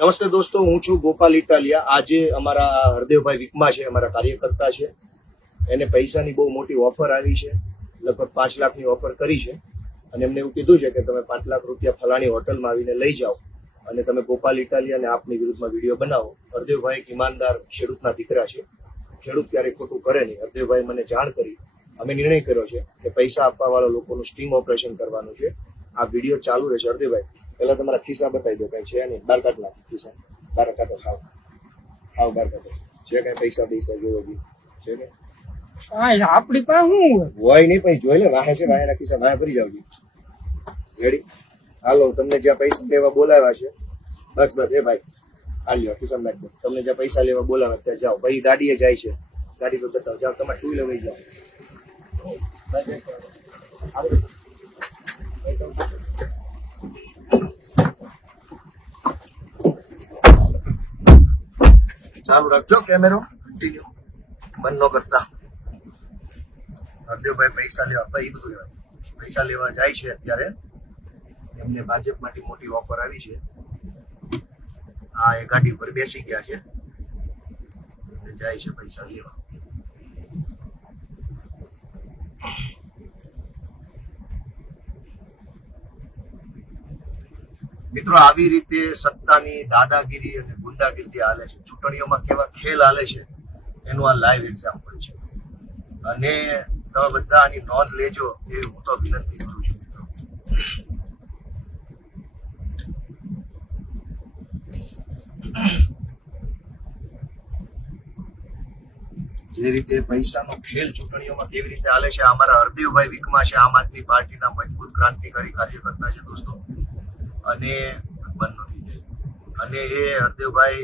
નમસ્તે દોસ્તો હું છું ગોપાલ ઇટાલિયા આજે અમારા હરદેવભાઈ વિકમા છે અમારા કાર્યકર્તા છે એને પૈસાની બહુ મોટી ઓફર આવી છે લગભગ પાંચ લાખની ઓફર કરી છે અને એમને એવું કીધું છે કે તમે પાંચ લાખ રૂપિયા ફલાણી હોટલમાં આવીને લઈ જાઓ અને તમે ગોપાલ ઇટાલિયાને આપની વિરુદ્ધમાં વિડીયો બનાવો હરદેવભાઈ એક ઈમાનદાર ખેડૂતના દીકરા છે ખેડૂત ક્યારેય ખોટું કરે નહીં હરદેવભાઈ મને જાણ કરી અમે નિર્ણય કર્યો છે કે પૈસા આપવાવાળા લોકોનું સ્ટીમ ઓપરેશન કરવાનું છે આ વિડીયો ચાલુ રહેશે હરદેવભાઈ પહેલા તમારા ખિસ્સા બતાવી દો કઈ છે નહીં બાર કાઢ નાખો ખિસ્સા બાર કાઢો ખાવ ખાવ બાર કાઢો જે કઈ પૈસા પૈસા જોવો બી છે કે આપણી પાસે શું હોય નહીં પણ જોઈ લે વાહે છે વાહે ના ખિસ્સા વાહે ભરી જાવજી રેડી હાલો તમને જ્યાં પૈસા લેવા બોલાવ્યા છે બસ બસ એ ભાઈ હાલ્યો ખિસ્સા નાખ તમને જ્યાં પૈસા લેવા બોલાવ્યા ત્યાં જાઓ ભાઈ ગાડીએ જાય છે ગાડી તો બતાવો જાઓ તમારે ટુ વ્હીલર લઈ જાઓ Thank you. ચાલુ રાખજો કેમેરો કન્ટિન્યુ બંધ ન કરતા હરદેવભાઈ પૈસા લેવા ભાઈ બધું લેવા પૈસા લેવા જાય છે અત્યારે એમને ભાજપ માટે મોટી ઓફર આવી છે આ એ ગાડી પર બેસી ગયા છે જાય છે પૈસા લેવા મિત્રો આવી રીતે સત્તાની દાદાગીરી અને ગુંડાગીરી હાલે છે ચૂંટણીઓમાં કેવા ખેલ હાલે છે એનું આ લાઈવ એક્ઝામ્પલ છે અને તમે બધા આની નોંધ લેજો એ હું તો વિનંતી કરું છું મિત્રો જે રીતે પૈસાનો ખેલ ચૂંટણીઓમાં કેવી રીતે હાલે છે અમારા હરદેવભાઈ વિકમા છે આમ આદમી પાર્ટીના મજબૂત ક્રાંતિકારી કાર્યકર્તા છે દોસ્તો અને બંધ થઈ જાય અને એ હરદેવભાઈ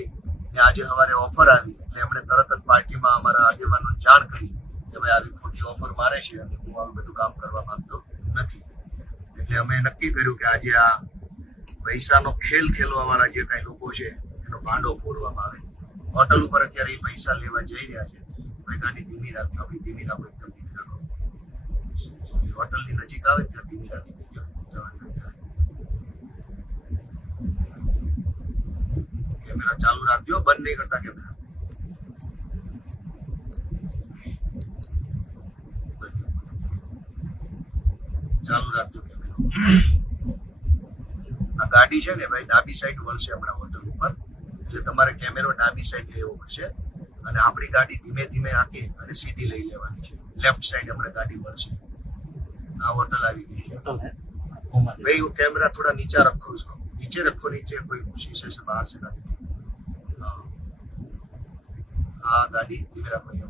ને આજે અમારે ઓફર આવી એટલે એમણે તરત જ પાર્ટીમાં અમારા આગેવાનો જાણ કરી કે ભાઈ આવી ખોટી ઓફર મારે છે અને હું આવું બધું કામ કરવા માંગતો નથી એટલે અમે નક્કી કર્યું કે આજે આ પૈસાનો ખેલ ખેલવા વાળા જે કાંઈ લોકો છે એનો ભાંડો ફોડવામાં આવે હોટલ ઉપર અત્યારે એ પૈસા લેવા જઈ રહ્યા છે ભાઈ ગાડી ધીમી રાખજો આપણી ધીમી રાખો એકદમ ધીમી રાખો હોટલની નજીક આવે ત્યાં ધીમી રાખી કેમેરા ચાલુ રાખજો બંધ નહીં કરતા કેમેરા ચાલુ રાખજો કેમેરો આ ગાડી છે ને ભાઈ ડાબી સાઈડ વળશે આપણા હોટલ ઉપર એટલે તમારે કેમેરો ડાબી સાઈડ લેવો પડશે અને આપણી ગાડી ધીમે ધીમે આંકી અને સીધી લઈ લેવાની છે લેફ્ટ સાઈડ આપણે ગાડી વળશે આ હોટલ આવી ગઈ છે ભાઈ હું કેમેરા થોડા નીચા રખો છું નીચે રખો નીચે કોઈ ખુશી છે બહાર છે નથી આ ગાડી કેમેરામાં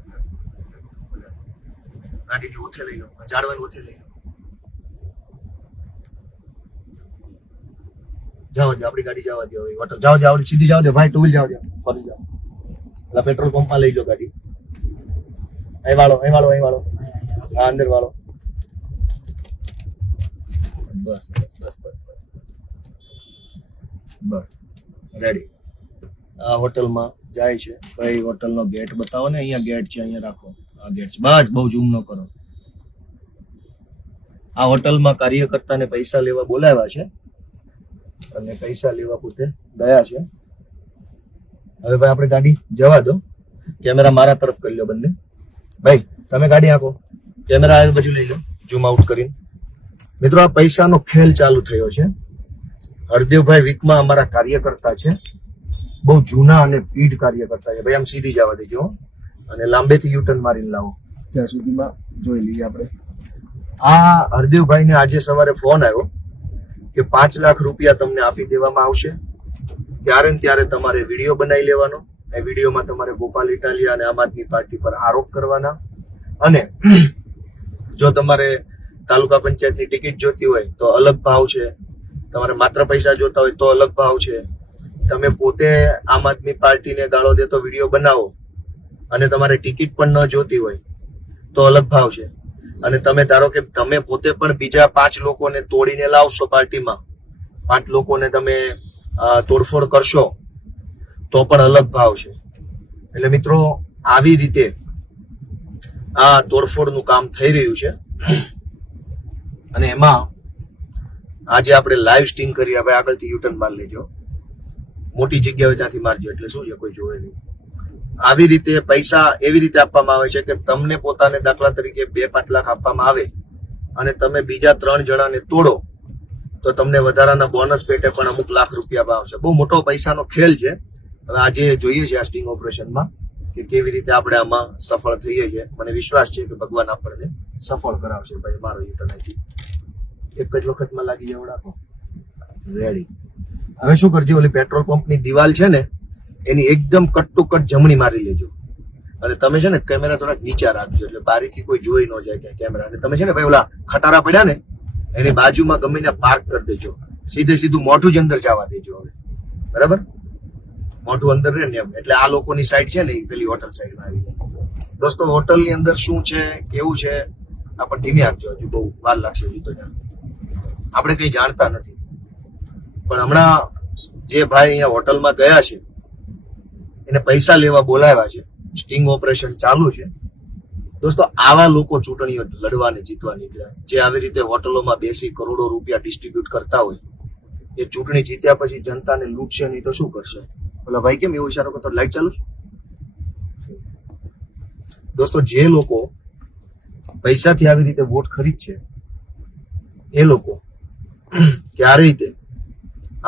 ગાડીની ઓથે લઈ લો ઝાડવાની ઓથે લઈ લો જાવ દે આપણી ગાડી જવા દે હવે વોટર જાવ દે આપણી સીધી જાવ દે ભાઈ ટુ વ્હીલ જાવ દે ફરી જાવ એટલે પેટ્રોલ પંપમાં લઈ લો ગાડી અહીં વાળો અહીં વાળો અહીં વાળો હા અંદર વાળો બસ બસ બસ બસ રેડી આ હોટલમાં જાય છે ભાઈ નો ગેટ બતાવો ને અહીંયા ગેટ છે અહીંયા રાખો આ ગેટ છે બસ બહુ ઝૂમ ન કરો આ હોટલમાં કાર્યકર્તાને પૈસા લેવા બોલાવ્યા છે અને પૈસા લેવા પોતે ગયા છે હવે ભાઈ આપણે ગાડી જવા દો કેમેરા મારા તરફ કરી લો બંને ભાઈ તમે ગાડી આંકો કેમેરા આ બાજુ લઈ લો ઝૂમ આઉટ કરીને મિત્રો આ પૈસાનો ખેલ ચાલુ થયો છે હરદેવભાઈ વીકમાં અમારા કાર્યકર્તા છે બહુ જૂના અને પીઢ કાર્યકર્તા છે ભાઈ આમ સીધી જવા દેજો અને લાંબેથી યુટર્ન મારીને લાવો ત્યાં સુધીમાં જોઈ લઈએ આપણે આ હરદેવભાઈને આજે સવારે ફોન આવ્યો કે પાંચ લાખ રૂપિયા તમને આપી દેવામાં આવશે ત્યારે ત્યારે તમારે વિડીયો બનાવી લેવાનો એ વિડીયોમાં તમારે ગોપાલ ઇટાલિયા અને આમ આદમી પાર્ટી પર આરોપ કરવાના અને જો તમારે તાલુકા પંચાયતની ટિકિટ જોતી હોય તો અલગ ભાવ છે તમારે માત્ર પૈસા જોતા હોય તો અલગ ભાવ છે તમે પોતે આમ આદમી પાર્ટીને ગાળો દેતો વિડીયો બનાવો અને તમારે ટિકિટ પણ ન જોતી હોય તો અલગ ભાવ છે અને તમે ધારો કે તમે પોતે પણ બીજા પાંચ લોકોને તોડીને લાવશો પાર્ટીમાં પાંચ લોકોને તમે તોડફોડ કરશો તો પણ અલગ ભાવ છે એટલે મિત્રો આવી રીતે આ તોડફોડનું કામ થઈ રહ્યું છે અને એમાં આજે આપણે લાઈવ સ્ટિંગ કરી આપણે આગળથી યુટર્ન માર લેજો મોટી જગ્યાઓ ત્યાંથી મારજો એટલે શું છે કોઈ જોવે નહીં આવી રીતે પૈસા એવી રીતે આપવામાં આવે છે કે તમને પોતાને દાખલા તરીકે બે પાંચ લાખ આપવામાં આવે અને તમે બીજા ત્રણ જણાને તોડો તો તમને વધારાના બોનસ પેટે પણ અમુક લાખ રૂપિયા આવશે બહુ મોટો પૈસાનો ખેલ છે હવે આજે જોઈએ છે આ સ્ટિંગ ઓપરેશનમાં કે કેવી રીતે આપણે આમાં સફળ થઈએ છીએ મને વિશ્વાસ છે કે ભગવાન આપણને સફળ કરાવશે ભાઈ મારો યુટનાઈથી એક જ વખતમાં લાગી જવડાવો રેડી હવે શું કરજો ઓલી પેટ્રોલ પંપની દિવાલ છે ને એની એકદમ કટ ટુ કટ જમણી મારી લેજો અને તમે છે ને કેમેરા થોડાક નીચા રાખજો એટલે બારીથી કોઈ જોઈ ન જાય કે કેમેરા અને તમે છે ને ભાઈ ઓલા ખટારા પડ્યા ને એની બાજુમાં ગમીને પાર્ક કરી દેજો સીધે સીધું મોઢું જ અંદર જવા દેજો હવે બરાબર મોઢું અંદર રહે ને એમ એટલે આ લોકોની સાઈડ છે ને એ પેલી હોટલ સાઈડમાં આવી જાય દોસ્તો હોટલની અંદર શું છે કેવું છે આપણે ધીમે આપજો હજુ બહુ વાર લાગશે હજુ તો આપણે કંઈ જાણતા નથી પણ હમણાં જે ભાઈ અહીંયા હોટલમાં ગયા છે એને પૈસા લેવા બોલાવ્યા છે સ્ટિંગ ઓપરેશન ચાલુ છે દોસ્તો આવા લોકો ચૂંટણીઓ લડવા ને જીતવા નીકળ્યા જે આવી રીતે હોટલોમાં બેસી કરોડો રૂપિયા ડિસ્ટ્રીબ્યુટ કરતા હોય એ ચૂંટણી જીત્યા પછી જનતાને લૂંટશે નહીં તો શું કરશે ઓલા ભાઈ કેમ એવો ઇશારો કરતો લાઈટ ચાલુ છે દોસ્તો જે લોકો પૈસાથી આવી રીતે વોટ ખરીદશે એ લોકો ક્યારેય રીતે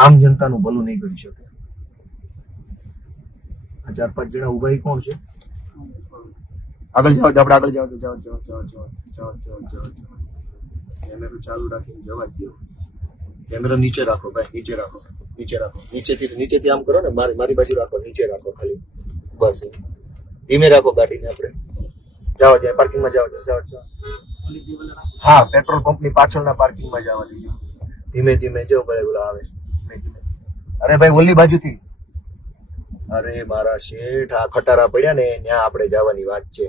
આમ જનતાનું ભલું નહીં કરી શકે આ ચાર પાંચ જણા ઉભા એ કોણ છે આગળ જાઓ આપણે આગળ જાઓ જાઓ જાઓ જાઓ જાઓ જાઓ જાઓ જાઓ કેમેરો ચાલુ રાખીને જવા દો કેમેરો નીચે રાખો ભાઈ નીચે રાખો નીચે રાખો નીચેથી નીચેથી આમ કરો ને મારી મારી બાજુ રાખો નીચે રાખો ખાલી બસ ધીમે રાખો ગાડીને આપણે જાઓ જાય પાર્કિંગમાં જાઓ જાઓ જાઓ હા પેટ્રોલ પંપની પાછળના પાર્કિંગમાં જવા દીધું ધીમે ધીમે જો ભાઈ ઓલા આવે છે અરે ભાઈ ઓલી બાજુથી અરે મારા શેઠ આ ખટારા પડ્યા ને ત્યાં આપણે જવાની વાત છે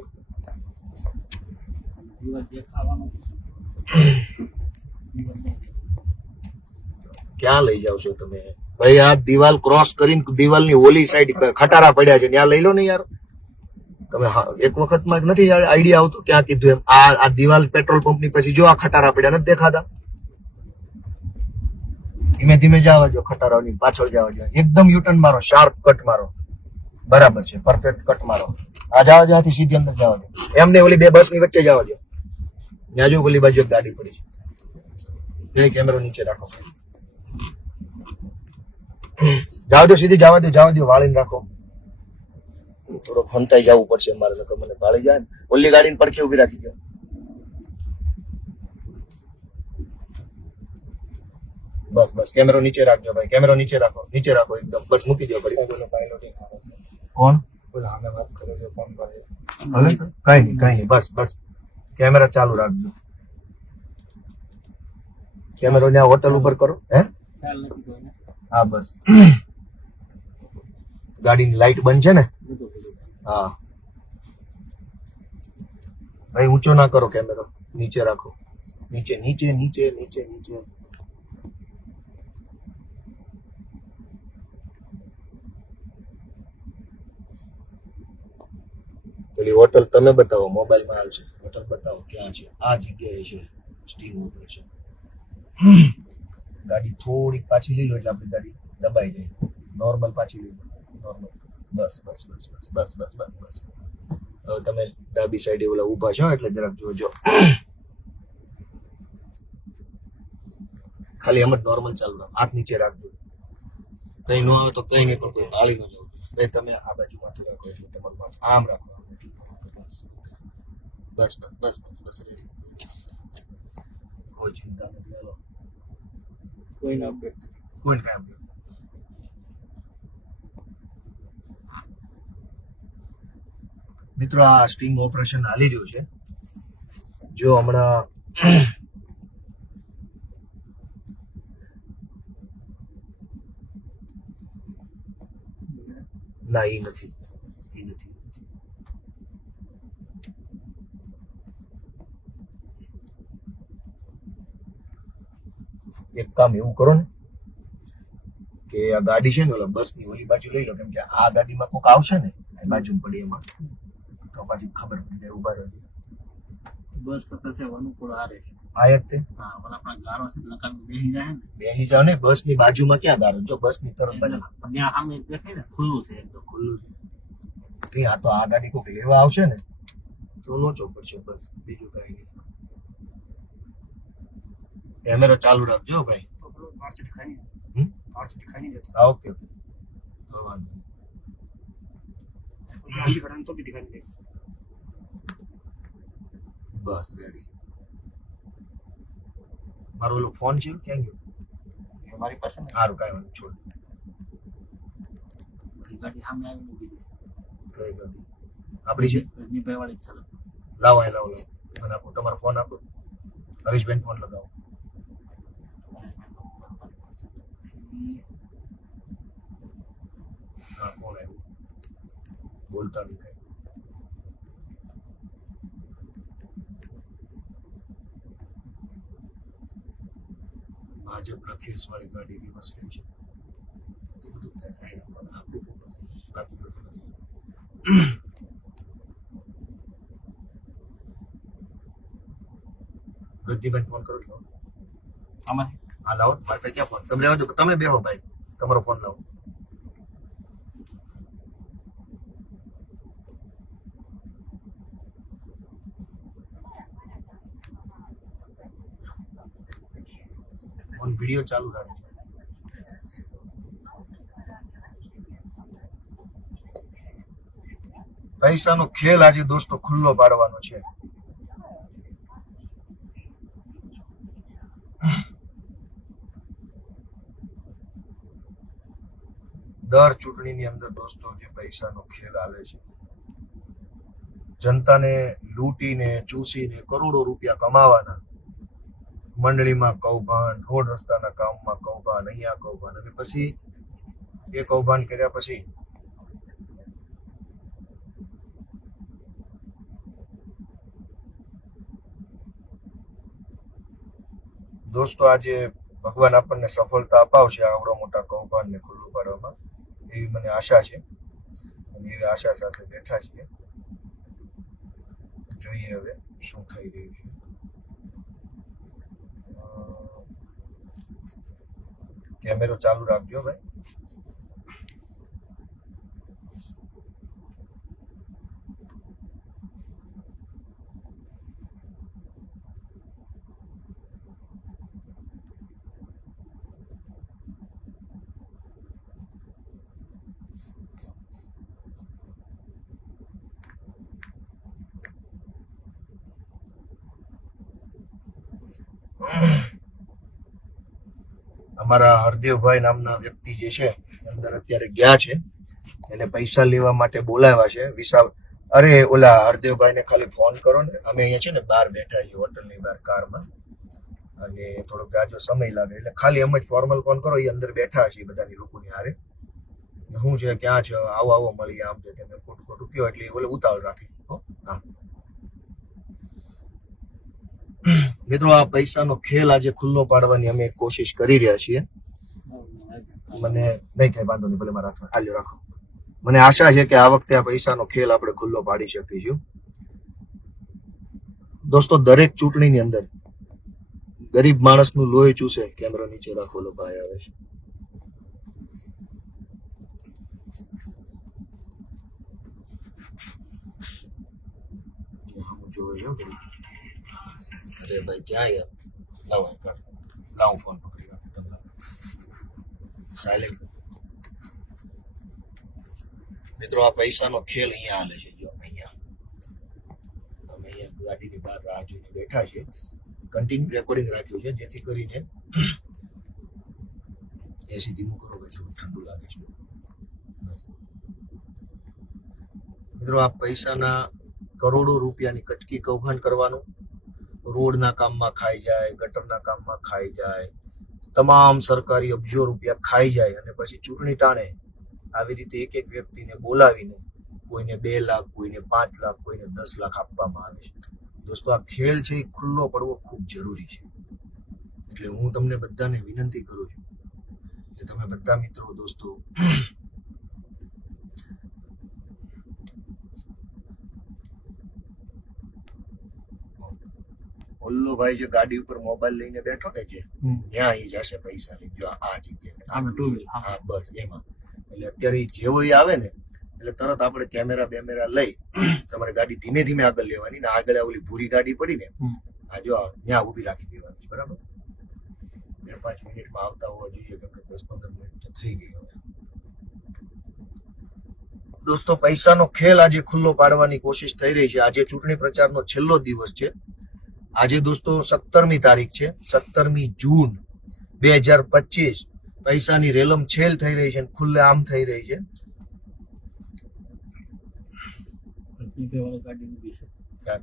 ક્યાં લઈ જાવ છો તમે ભાઈ આ દિવાલ ક્રોસ કરીને દિવાલની ઓલી સાઈડ ખટારા પડ્યા છે ત્યાં લઈ લો ને યાર તમે એક વખતમાં નથી આઈડિયા આવતો ક્યાં કીધું એમ આ આ દિવાલ પેટ્રોલ પંપની પછી જો આ ખટારા પડ્યા નથી દેખાતા ધીમે ધીમે જવા દો ખટારાઓની પાછળ જવા દો એકદમ યુટર્ન મારો શાર્પ કટ મારો બરાબર છે પરફેક્ટ કટ મારો આ જવા દો આથી સીધી અંદર જવા દો એમને ઓલી બે બસની વચ્ચે જવા દો ત્યાં જો ઓલી બાજુ ગાડી પડી છે એ કેમેરો નીચે રાખો જાવ દો સીધી જવા દો જવા દો વાળીને રાખો થોડો ફંતાઈ જવું પડશે મારે મને ભાળી જાય ઓલી ગાડીને પડખે ઉભી રાખી દો બસ બસ કેમેરો નીચે રાખજો ભાઈ કેમેરો નીચે રાખો નીચે રાખો એકદમ બસ મૂકી દો ભાઈ કોણ હવે કઈ નહીં કઈ નહીં બસ બસ કેમેરા ચાલુ રાખજો કેમેરો ત્યાં હોટલ ઉપર કરો હે હા બસ ગાડીની લાઈટ બંધ છે ને હા ભાઈ ઊંચો ના કરો કેમેરો નીચે રાખો નીચે નીચે નીચે નીચે નીચે પેલી હોટલ તમે બતાવો મોબાઈલમાં આવશે હોટલ બતાવો ક્યાં છે આ જગ્યાએ છે સ્ટીમ ઉપર છે ગાડી થોડીક પાછી લઈ લો એટલે આપણી ગાડી દબાઈ જાય નોર્મલ પાછી લઈ લો નોર્મલ બસ બસ બસ બસ બસ બસ બસ બસ હવે તમે ડાબી સાઈડે ઓલા ઊભા છો એટલે જરાક જોજો ખાલી એમ જ નોર્મલ ચાલુ હાથ નીચે રાખજો કઈ ન આવે તો કઈ નહીં પણ કોઈ બાળી ન જવું તમે આ બાજુ માથું રાખો એટલે તમારું આમ રાખો બસ બસ બસ બસ બસ રેડી કોઈ ચિંતા નથી હાલો કોઈ ના અપડેટ કોઈ કાંઈ અપડેટ મિત્રો આ સ્ટિંગ ઓપરેશન હાલી રહ્યું છે જો હમણાં ના એ નથી એ નથી એક કામ એવું કરો ને કે આ ગાડી છે ને ઓલા બસની ઓલી બાજુ લઈ લો કેમ કે આ ગાડીમાં કોક આવશે ને આ બાજુ પડી એમાં તો પછી ખબર પડી જાય ઉભા રહેજો બસ કરતા છે વાનું આ રહેશે આ એક તે હા ઓલા આપણા ગારો છે નકામ બેહી જાય ને બેહી જાવ ને બસ ની બાજુમાં ક્યાં ગારો જો બસ ની તરફ બાજુ પણ આ સામે દેખાય ને ખુલ્લું છે એકદમ ખુલ્લું છે આ તો આ ગાડી કોક લેવા આવશે ને તો નો ચોપડ બસ બીજું કઈ નહીં કેમેરો ચાલુ રાખજો ભાઈ બહારથી દેખાય નહીં બહારથી દેખાય નહીં જતો ઓકે ઓકે તો વાંધો નહીં કરવાનું તો બી દેખાય નહીં બસ રેડી મારો ઓલો ફોન છે ક્યાં ગયો મારી પાસે સારું કાંઈ વાંધો છોડ ગાડી સામે આવીને ઉભી રહેશે કઈ ગાડી આપણી છે રજનીભાઈ વાળી ચાલો લાવો લાવો લાવો મને આપો તમારો ફોન આપો હરીશબેન ફોન લગાવો हाँ कौन है वो बोलता नहीं है ભાજપના કેસમાં ગાડીની મસ્કે છે એ બધું થાય પણ આપણે ફોકસ બાકી ફોકસ નથી વૃદ્ધિભાઈ ફોન કરો છો આમાં હા લાવો મારે ક્યાં ફોન તમે લેવા દો તમે બેહો ભાઈ તમારો ફોન લાવો ફોન વિડીયો ચાલુ રાખજો પૈસાનો ખેલ આજે દોસ્તો ખુલ્લો પાડવાનો છે દર ચૂંટણીની અંદર દોસ્તો જે પૈસાનો ખેલ આલે છે જનતાને લૂંટીને ચૂસીને કરોડો રૂપિયા કમાવાના મંડળીમાં કૌભાંડ રોડ રસ્તાના કામમાં કૌભાંડ અહીંયા કૌભાંડ અને પછી એ કૌભાંડ કર્યા પછી દોસ્તો આજે ભગવાન આપણને સફળતા અપાવશે આવડો મોટા કૌભાંડને ખુલ્લું પાડવામાં એવી મને આશા છે અને એવી આશા સાથે બેઠા છીએ જોઈએ હવે શું થઈ રહ્યું છે કેમેરો ચાલુ રાખજો ભાઈ અમારા હરદેવભાઈ નામના વ્યક્તિ જે છે અંદર અત્યારે ગયા છે એને પૈસા લેવા માટે બોલાવ્યા છે વિસા અરે ઓલા હરદેવભાઈને ખાલી ફોન કરો ને અમે અહીંયા છે ને બહાર બેઠા છીએ હોટલની બહાર કારમાં અને થોડો ગાજો સમય લાગે એટલે ખાલી એમ જ ફોર્મલ ફોન કરો એ અંદર બેઠા છે બધાની લોકોની હારે શું છે ક્યાં છે આવો આવો મળી આમ છે તમે ખોટું ખોટું કયો એટલે એ બોલે ઉતાવળ રાખી હા મિત્રો આ પૈસાનો ખેલ આજે ખુલ્લો પાડવાની અમે કોશિશ કરી રહ્યા છીએ મને નહીં થાય વાંધો નહીં ભલે મારા હાલ્યો રાખો મને આશા છે કે આ વખતે આ પૈસાનો ખેલ આપણે ખુલ્લો પાડી શકીશું દોસ્તો દરેક ચૂંટણીની અંદર ગરીબ માણસનું લોહી ચૂસે કેમેરો નીચે રાખો લો ભાઈ આવે છે જોઈ એટલે ભાઈ ક્યાં યાર લાવો કર લાવો ફોન પકડી રાખું તમને સાયલેન્ટ મિત્રો આ પૈસાનો ખેલ અહીંયા હાલે છે જો અહીંયા અમે અહીંયા ગાડીની બહાર રાહ જોઈને બેઠા છે કન્ટિન્યુ રેકોર્ડિંગ રાખ્યું છે જેથી કરીને એસી ધીમું કરો પછી ઠંડુ લાગે છે મિત્રો આ પૈસાના કરોડો રૂપિયાની કટકી કૌભાંડ કરવાનું રોડના કામમાં ખાઈ જાય ગટરના કામમાં ખાઈ જાય તમામ સરકારી અબજો રૂપિયા ખાઈ જાય અને પછી ચૂંટણી ટાણે આવી રીતે એક એક વ્યક્તિને બોલાવીને કોઈને બે લાખ કોઈને પાંચ લાખ કોઈને દસ લાખ આપવામાં આવે છે દોસ્તો આ ખેલ છે એ ખુલ્લો પડવો ખૂબ જરૂરી છે એટલે હું તમને બધાને વિનંતી કરું છું કે તમે બધા મિત્રો દોસ્તો ઓલ્લો ભાઈ જે ગાડી ઉપર મોબાઈલ લઈને બેઠો ને જે ત્યાં એ જશે પૈસા જો આ જગ્યાએ હા બસ એમાં એટલે અત્યારે જેવો એ આવે ને એટલે તરત આપણે કેમેરા બેમેરા લઈ તમારે ગાડી ધીમે ધીમે આગળ લેવાની ને આગળ ઓલી ભૂરી ગાડી પડી ને આ જો ત્યાં ઊભી રાખી દેવાની બરાબર બે પાંચ મિનિટમાં આવતા હોવા જોઈએ કે દસ પંદર મિનિટ થઈ ગઈ હવે દોસ્તો પૈસાનો ખેલ આજે ખુલ્લો પાડવાની કોશિશ થઈ રહી છે આજે ચૂંટણી પ્રચારનો છેલ્લો દિવસ છે આજે દોસ્તો સત્તરમી તારીખ છે સત્તરમી જૂન બે હજાર પચીસ પૈસાની રેલમ છેલ થઈ રહી છે ખુલ્લે આમ થઈ રહી છે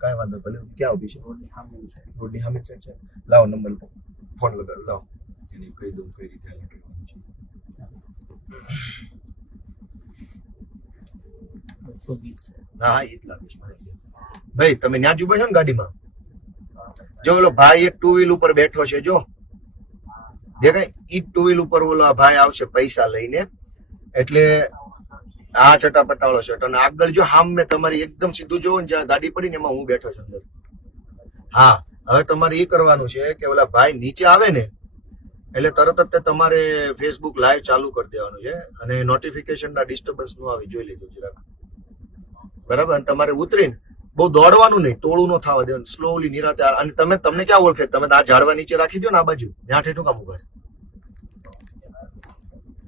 કાંઈ વાંધો ભલે ક્યાં ઉભી છે રોડની હામે છે રોડની હામે છે છે લાવો નંબર ફોન લગાવ લાવો એને કહી દઉં કઈ રીતે હાલ કરવાનું એ જ લાગે છે ભાઈ તમે ત્યાં જ ઉભા છો ને ગાડીમાં જો ઓલો ભાઈ એક ટુ વ્હીલ ઉપર બેઠો છે જો દેખાય ઈ ટુ વ્હીલ ઉપર ઓલો ભાઈ આવશે પૈસા લઈને એટલે આ ચટાપટા વાળો શર્ટ અને આગળ જો હામ મેં તમારી એકદમ સીધું જોવો ને જ્યાં ગાડી પડી ને એમાં હું બેઠો છું અંદર હા હવે તમારે એ કરવાનું છે કે ઓલા ભાઈ નીચે આવે ને એટલે તરત જ તે તમારે ફેસબુક લાઈવ ચાલુ કરી દેવાનું છે અને નોટિફિકેશન ના ડિસ્ટર્બન્સ નું આવી જોઈ લીધું જરાક બરાબર તમારે ઉતરીને બહુ દોડવાનું નહીં ટોળું ન થવા દેવાનું સ્લોલી નિરાતે અને તમે તમને ક્યાં ઓળખે તમે આ ઝાડવા નીચે રાખી દો ને આ બાજુ જ્યાં ઠેઠું કામ ઉભા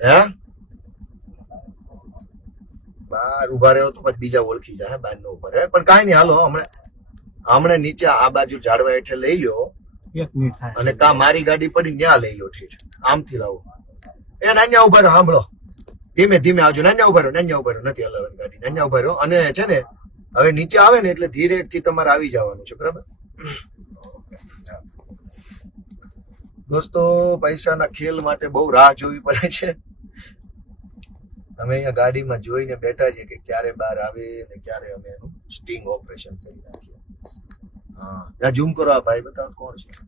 હે બાર ઉભા રહ્યો તો પછી બીજા ઓળખી જાય બાર નો ઉભા રહે પણ કઈ નહીં હાલો હમણાં હમણાં નીચે આ બાજુ ઝાડવા હેઠે લઈ લ્યો અને કા મારી ગાડી પડી ત્યાં લઈ લો ઠેઠ આમથી લાવો એ નાન્યા ઉભા રહો સાંભળો ધીમે ધીમે આવજો નાન્યા ઉભા રહો નાન્યા ઉભા રહ્યો નથી હલાવવાની ગાડી નાન્યા ઉભા રહ્યો અને છે ને હવે નીચે આવે ને એટલે ધીરેથી તમારે આવી જવાનું છે બરાબર દોસ્તો પૈસાના ખેલ માટે બહુ રાહ જોવી પડે છે અમે અહીંયા ગાડીમાં જોઈને બેઠા છે કે ક્યારે બહાર આવે અને ક્યારે અમે એનું સ્ટિંગ ઓપરેશન કરી નાખીએ હા ઝૂમ કરો આ ભાઈ બતાવો કોણ છે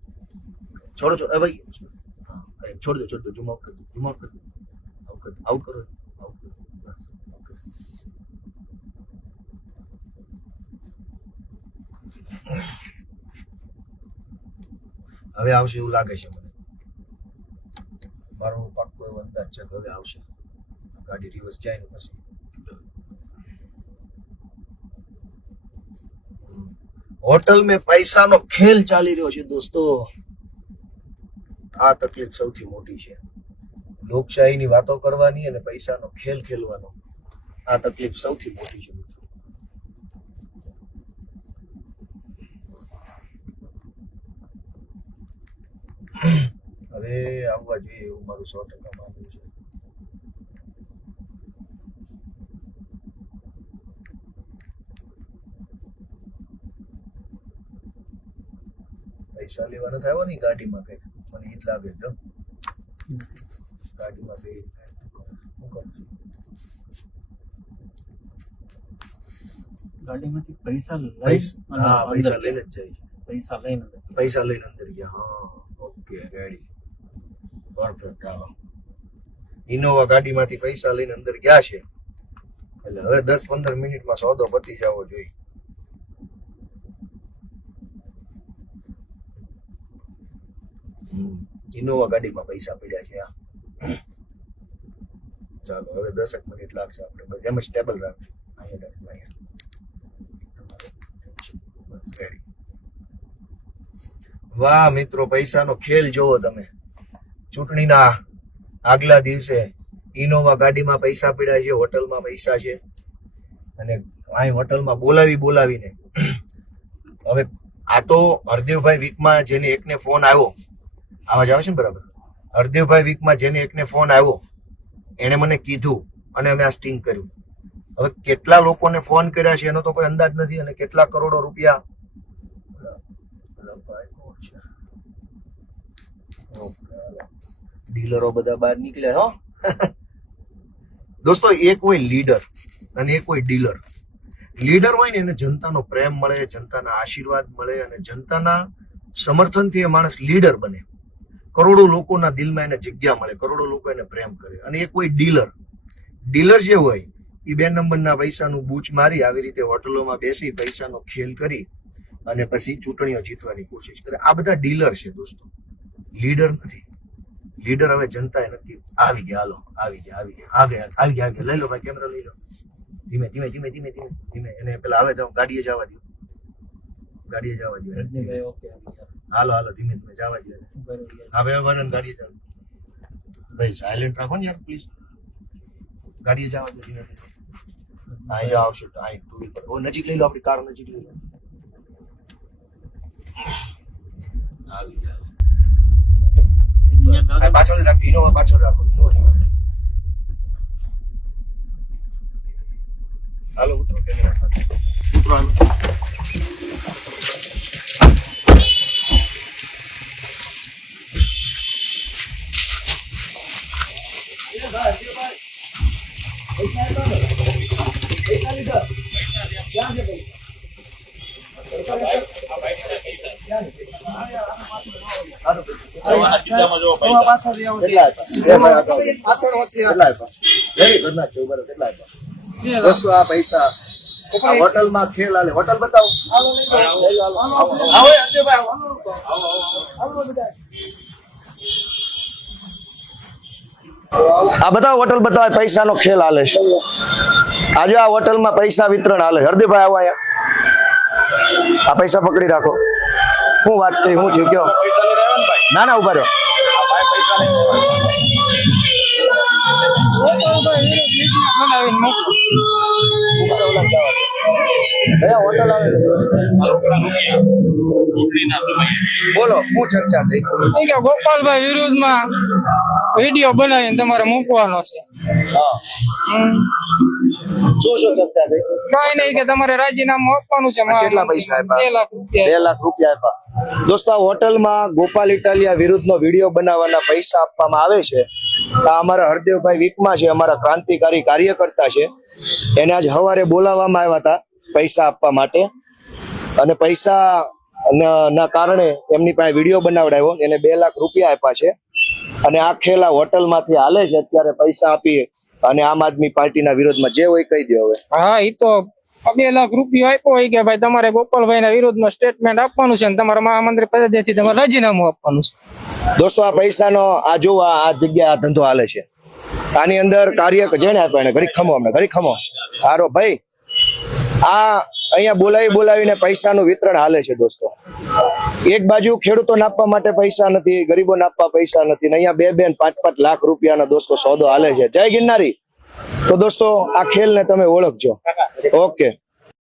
છોડો છોડો ભાઈ છોડ દો છોડ દો ઝૂમ આઉટ કરી દો ઝૂમ આઉટ આવું કરો હવે આવશે એવું લાગે છે મને મારો પાક્કો એવો અંદાજ છે કે હવે આવશે ગાડી રિવર્સ જાય ને પછી હોટલ મેં પૈસાનો ખેલ ચાલી રહ્યો છે દોસ્તો આ તકલીફ સૌથી મોટી છે લોકશાહીની વાતો કરવાની અને પૈસાનો ખેલ ખેલવાનો આ તકલીફ સૌથી મોટી છે સ્થળે આવવા જોઈએ એવું મારું સો ટકા માનવું છે પૈસા લેવા નથી આવ્યો ગાડીમાં કઈ મને ઈદ લાગે જો ગાડીમાં બે ગાડીમાંથી પૈસા લઈ હા પૈસા લઈને જ જાય પૈસા લઈને પૈસા લઈને અંદર ગયા હા ઓકે રેડી કોર્પોરેટ ડાવા ઇનોવા ગાડીમાંથી પૈસા લઈને અંદર ગયા છે એટલે હવે દસ પંદર મિનિટમાં સોદો પતી જવો જોઈએ ઇનોવા ગાડીમાં પૈસા પડ્યા છે આ ચાલો હવે દસ એક મિનિટ લાગશે આપણે બસ એમ ટેબલ રાખશું અહીંયા અહીંયા વાહ મિત્રો પૈસાનો ખેલ જોવો તમે ચૂંટણીના આગલા દિવસે ઇનોવા ગાડીમાં પૈસા પડ્યા છે હોટલમાં પૈસા છે અને અહીં હોટલમાં બોલાવી બોલાવીને હવે આ તો હરદેવભાઈ વીકમાં જેને એકને ફોન આવ્યો આવાજ આવે છે ને બરાબર હરદેવભાઈ વીકમાં જેને એકને ફોન આવ્યો એણે મને કીધું અને અમે આ સ્ટિંગ કર્યું હવે કેટલા લોકોને ફોન કર્યા છે એનો તો કોઈ અંદાજ નથી અને કેટલા કરોડો રૂપિયા ડીલરો બધા બહાર નીકળ્યા હો દોસ્તો એક હોય લીડર અને એક હોય ડીલર લીડર હોય ને એને જનતાનો પ્રેમ મળે જનતાના આશીર્વાદ મળે અને જનતાના સમર્થનથી એ માણસ લીડર બને કરોડો લોકોના દિલમાં એને જગ્યા મળે કરોડો લોકો એને પ્રેમ કરે અને એક હોય ડીલર ડીલર જે હોય એ બે નંબરના પૈસાનું બૂચ મારી આવી રીતે હોટલોમાં બેસી પૈસાનો ખેલ કરી અને પછી ચૂંટણીઓ જીતવાની કોશિશ કરે આ બધા ડીલર છે દોસ્તો લીડર નથી લીડર હવે જનતાએ નક્કી આવી ગયા હાલો આવી ગયા આવી ગયા આ ગયા આવી ગયા આવી લઈ લો ભાઈ કેમેરો લઈ લો ધીમે ધીમે ધીમે ધીમે ધીમે ધીમે એને પેલા આવે તો ગાડીએ જવા દો ગાડીએ જવા દો હાલો હાલો ધીમે ધીમે જવા દો હવે હવે ગાડીએ જવા ભાઈ સાયલેન્ટ રાખો ને યાર પ્લીઝ ગાડીએ જવા દો ધીમે ધીમે અહીંયા આવશે અહીં ટુ વ્હીલર નજીક લઈ લો આપણી કાર નજીક લઈ લો આવી ગયા પાછળ રાખો ઇનોવા પાછળ રાખો ઇનોવા હાલો ઉતરો કે ઉતરો હાલો પૈસા લીધા ક્યાં છે પૈસા પૈસા પૈસા આ હોટલ માં ખેલ હાલે હોટલ બતાવો આ બધા હોટલ બતાવે પૈસા નો ખેલ હાલે છે આજે આ હોટલ માં પૈસા વિતરણ હાલે હરદેભાઈ આવ્યા આ પૈસા પકડી રાખો શું વાત થઈ હું થયું કયો ના ના ઉભા રહ્યો બોલો હું ચર્ચા થઈ કે ગોપાલભાઈ વિરુદ્ધમાં વિડીયો બનાવીને તમારે મૂકવાનો છે કઈ નહીં કે તમારે રાજીનામું આપવાનું છે કેટલા પૈસા આપ્યા બે લાખ રૂપિયા આપ્યા દોસ્તો હોટલમાં ગોપાલ ઇટાલિયા વિરુદ્ધનો વિડીયો બનાવવાના પૈસા આપવામાં આવે છે અમારા હરદેવભાઈ વિકમા છે અમારા ક્રાંતિકારી કાર્યકર્તા છે એને આજ સવારે બોલાવવામાં આવ્યા હતા પૈસા આપવા માટે અને પૈસા ના કારણે એમની પાસે વિડીયો બનાવડાવ્યો એને બે લાખ રૂપિયા આપ્યા છે અને આ ખેલા હોટલમાંથી હાલે છે અત્યારે પૈસા આપીએ અને આમ આદમી પાર્ટીના વિરોધમાં જે હોય કહી દો હવે હા એ તો બે લાખ રૂપિયો આપ્યો હોય કે ભાઈ તમારે ગોપાલભાઈ ના વિરોધમાં સ્ટેટમેન્ટ આપવાનું છે અને તમારા મહામંત્રી પદેથી તમારે રાજીનામું આપવાનું છે દોસ્તો આ પૈસાનો આ જોવા આ જગ્યા આ ધંધો હાલે છે આની અંદર કાર્ય જેને આપ્યા એને ઘડી ખમો અમને ઘડી ખમો સારો ભાઈ આ અહીંયા બોલાવી બોલાવીને પૈસાનું વિતરણ હાલે છે દોસ્તો એક બાજુ ખેડૂતોને આપવા માટે પૈસા નથી ગરીબો નાપવા પૈસા નથી ને અહીંયા બે બે પાંચ પાંચ લાખ રૂપિયાનો દોસ્તો સોદો હાલે છે જય ગિરનારી તો દોસ્તો આ ખેલને તમે ઓળખજો ઓકે